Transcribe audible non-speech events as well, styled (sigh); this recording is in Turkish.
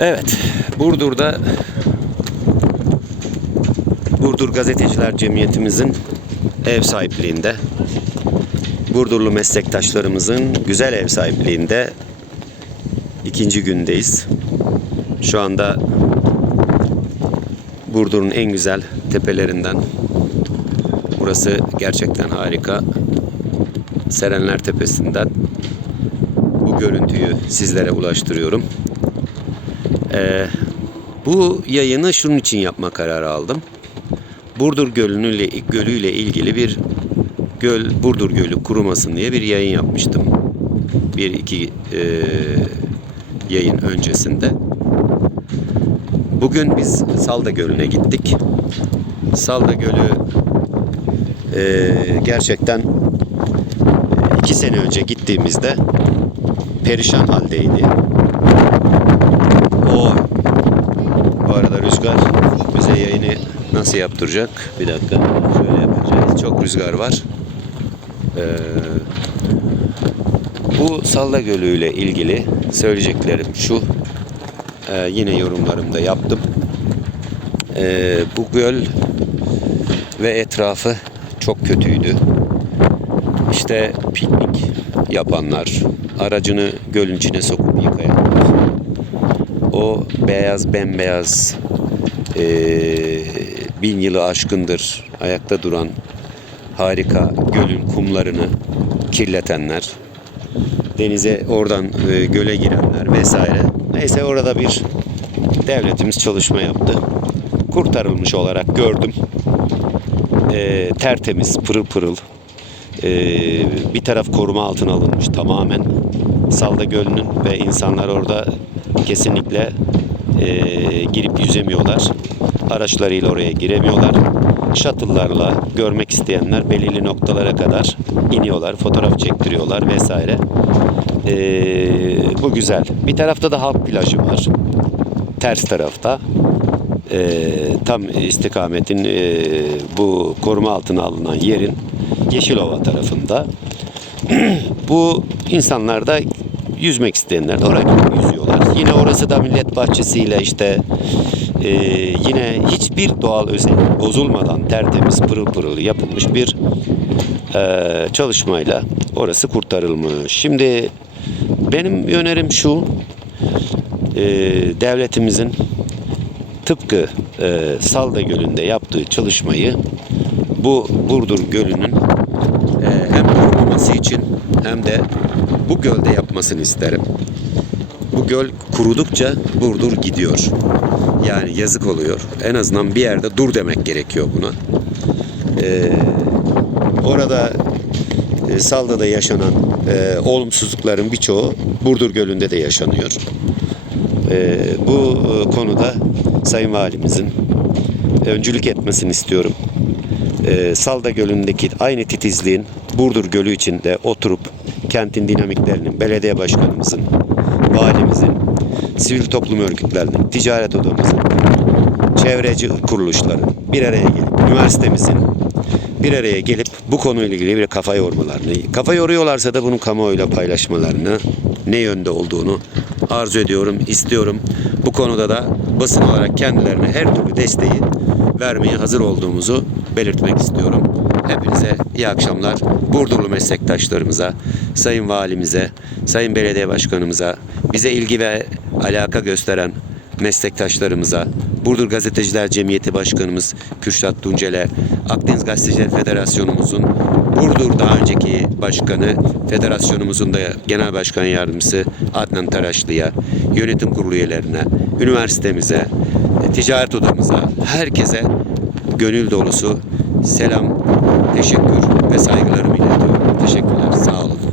Evet, Burdur'da Burdur Gazeteciler Cemiyetimizin ev sahipliğinde Burdurlu meslektaşlarımızın güzel ev sahipliğinde ikinci gündeyiz. Şu anda Burdur'un en güzel tepelerinden burası gerçekten harika. Serenler Tepesi'nden bu görüntüyü sizlere ulaştırıyorum. Ee, bu yayını şunun için yapma kararı aldım. Burdur Gölü'nü Gölü ile ilgili bir göl Burdur Gölü kurumasın diye bir yayın yapmıştım. Bir iki e, yayın öncesinde. Bugün biz Salda Gölü'ne gittik. Salda Gölü e, gerçekten iki sene önce gittiğimizde perişan haldeydi. Bu arada rüzgar bize yayını nasıl yaptıracak? Bir dakika şöyle yapacağız. Çok rüzgar var. Ee, bu Salla Gölü ile ilgili söyleyeceklerim şu. Ee, yine yorumlarımda yaptım. Ee, bu göl ve etrafı çok kötüydü. İşte piknik yapanlar, aracını gölün içine sokup yıkayanlar, o beyaz bembeyaz eee, bin yılı aşkındır ayakta duran harika gölün kumlarını kirletenler, denize oradan e, göle girenler vesaire. Neyse orada bir devletimiz çalışma yaptı. Kurtarılmış olarak gördüm. Eee, tertemiz, pırıl pırıl. Eee, bir taraf koruma altına alınmış tamamen. Salda Gölü'nün ve insanlar orada kesinlikle eee, girip yüzemiyorlar. Araçlarıyla oraya giremiyorlar. Shuttle'larla görmek isteyenler belirli noktalara kadar iniyorlar, fotoğraf çektiriyorlar vesaire. Eee, bu güzel. Bir tarafta da halk plajı var. Ters tarafta. Eee, tam istikametin eee, bu koruma altına alınan yerin Yeşilova tarafında. (clears throat) bu insanlar da yüzmek isteyenler de oraya yüzüyorlar. Yine orası da millet bahçesiyle işte e, yine hiçbir doğal özellik bozulmadan tertemiz pırıl pırıl yapılmış bir e, çalışmayla orası kurtarılmış. Şimdi benim önerim şu e, devletimizin tıpkı e, Salda Gölü'nde yaptığı çalışmayı bu Burdur Gölü'nün e, hem korunması için hem de bu gölde yapmasını isterim. Bu göl kurudukça Burdur gidiyor. Yani yazık oluyor. En azından bir yerde dur demek gerekiyor buna. E, orada e, Salda'da yaşanan e, olumsuzlukların birçoğu Burdur Gölü'nde de yaşanıyor. E, bu e, konuda Sayın Valimizin öncülük etmesini istiyorum. E, Salda Gölü'ndeki aynı titizliğin Burdur Gölü için de oturup kentin dinamiklerinin, belediye başkanımızın, valimizin, sivil toplum örgütlerinin, ticaret odamızın, çevreci kuruluşların bir araya gelip, üniversitemizin bir araya gelip bu konuyla ilgili bir kafa yormalarını, kafa yoruyorlarsa da bunu kamuoyuyla paylaşmalarını, ne yönde olduğunu arzu ediyorum, istiyorum. Bu konuda da basın olarak kendilerine her türlü desteği vermeye hazır olduğumuzu belirtmek istiyorum. Hepinize iyi akşamlar. Burdurlu meslektaşlarımıza, Sayın Valimize, Sayın Belediye Başkanımıza, bize ilgi ve alaka gösteren meslektaşlarımıza, Burdur Gazeteciler Cemiyeti Başkanımız Kürşat Tuncel'e, Akdeniz Gazeteciler Federasyonumuzun Burdur daha önceki başkanı, federasyonumuzun da genel başkan yardımcısı Adnan Taraşlı'ya, yönetim kurulu üyelerine, üniversitemize, ticaret odamıza, herkese gönül dolusu selam, teşekkür ve saygılarımı iletiyorum. Teşekkürler, sağ olun.